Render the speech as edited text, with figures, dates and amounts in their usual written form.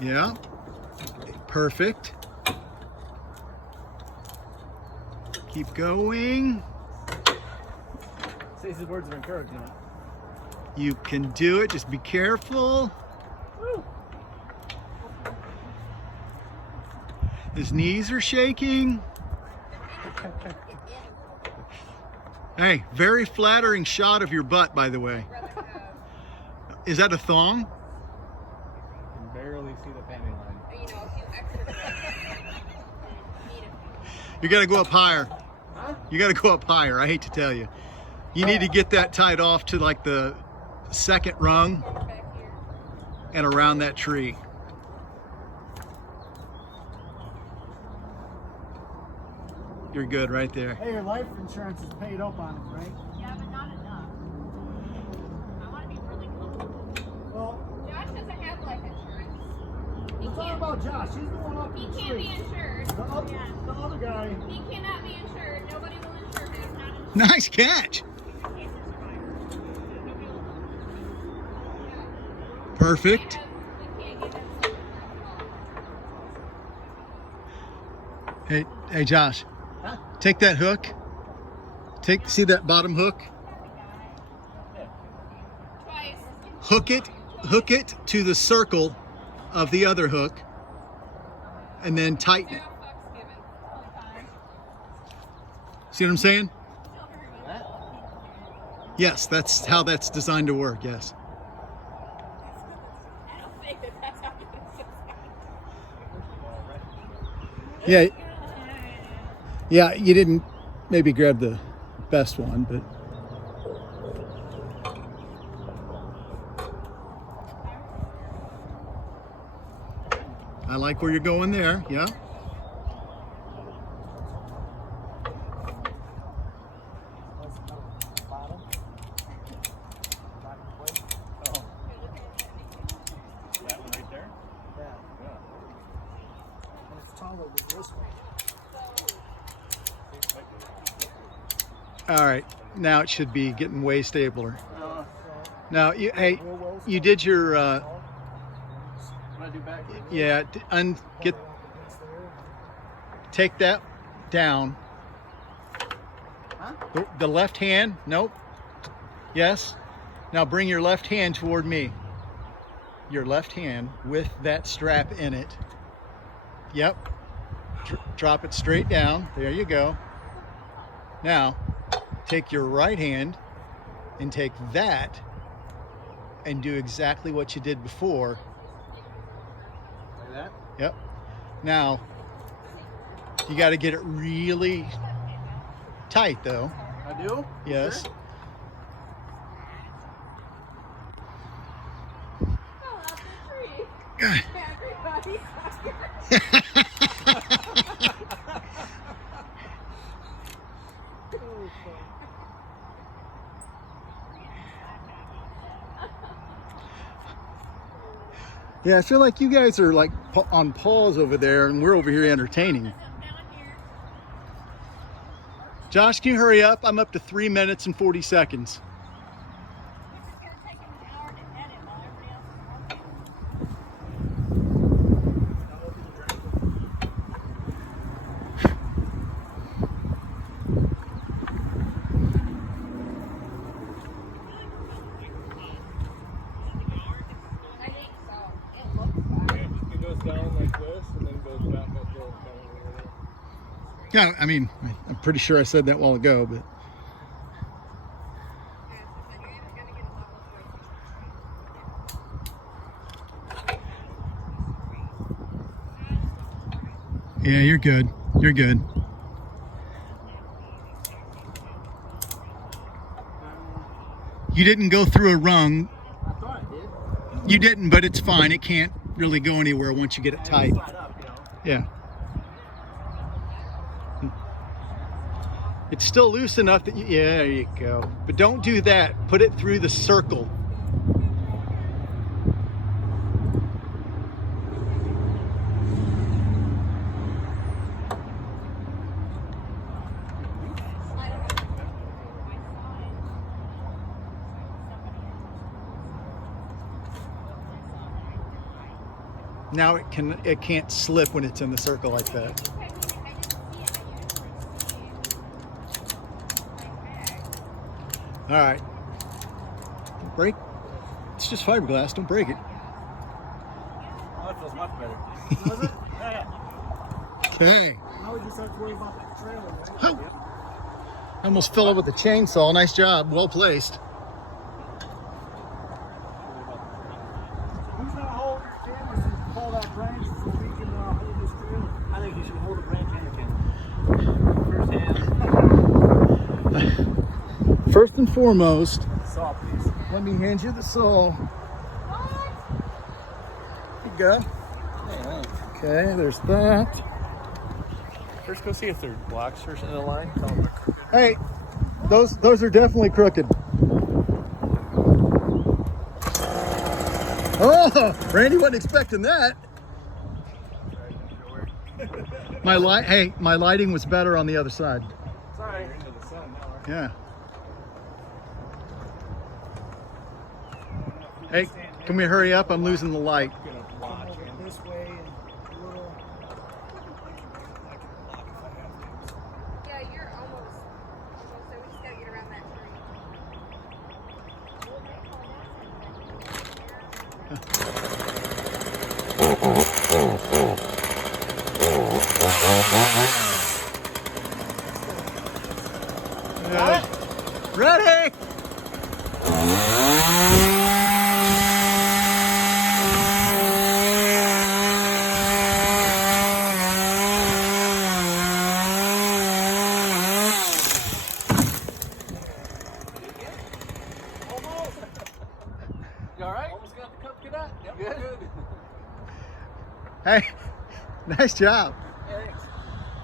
Yeah. Perfect. Keep going. Say some words of encouragement. You can do it. Just be careful. Woo. His knees are shaking. Hey, very flattering shot of your butt, by the way. Is that a thong? You can barely see the panty line. You got to go up higher. Huh? You got to go up higher. I hate to tell you. You need to get that tied off to like the second rung and around that tree. You're good right there. Hey, your life insurance is paid up on it, right? Yeah, but not enough. I want to be really close. Well, Josh doesn't have life insurance. let's talk about Josh. He's the one up He the can't tree. be insured. The other guy. He cannot be insured. Nobody will insure him. Not insured. Nice catch. Perfect. We can't get him insured. Hey, Josh. Huh? Take that hook. See that bottom hook? Twice. Hook it to the circle of the other hook, and then tighten it. No fucks given. Fine. See what I'm saying? Still very much. Yes, that's how that's designed to work, yes. I don't think that's how it's Yeah, yeah, you didn't maybe grab the best one, but I like where you're going there, yeah. Bottom. Bottom plate. Oh. That one right there? Yeah. And it's taller than this one. All right, now it should be getting way stabler. So, Now, hey, you did your, what do I do back? yeah, take that down. Huh? The left hand, nope. Yes. Now bring your left hand toward me. Your left hand with that strap in it. Yep. Drop it straight down. There you go. Now, take your right hand and take that and do exactly what you did before. Like that? Yep. Now, you got to get it really tight though. I do? Yes. Sure? Fell off the tree. Everybody. Yeah, I feel like you guys are like on pause over there and we're over here entertaining. Josh, can you hurry up? I'm up to 3 minutes and 40 seconds. I think so. It looks fine. It goes down like this and then goes back up there. Yeah, I mean, I'm pretty sure I said that a while ago, but yeah, you're good. You're good. You didn't go through a rung. I thought I did. You didn't, but it's fine. It can't really go anywhere once you get it tight. Slide up, you know. Yeah. It's still loose enough that yeah, there you go. But don't do that. Put it through the circle. Now it can't slip when it's in the circle like that. I didn't see it. I usually see it. All right. Don't break. It's just fiberglass. Don't break it. Oh, it feels much better. Was it? Yeah. Okay. Now we just have to worry about the trailer, right? Oh. I almost fell over with a chainsaw. Nice job. Well placed. Who's gonna hold your camera so you can pull that branch so we can hold this trailer? I think you should hold a branch and a camera. First hand. First and foremost, Saw, please. let me hand you the saw. There you go. Okay, there's that. First, go see if there are blocks or something in the line. Hey, those are definitely crooked. Oh, Randy wasn't expecting that. My lighting was better on the other side. It's all right. You're into the sun now, right? Yeah. Hey, can we hurry up? I'm losing the light. I'm gonna watch Over him. this way and a little. Yeah, you're almost there. We just gotta get around that tree. Well, they call Ready? You all right? Almost got the cup get out. Yep, good. Hey, nice job.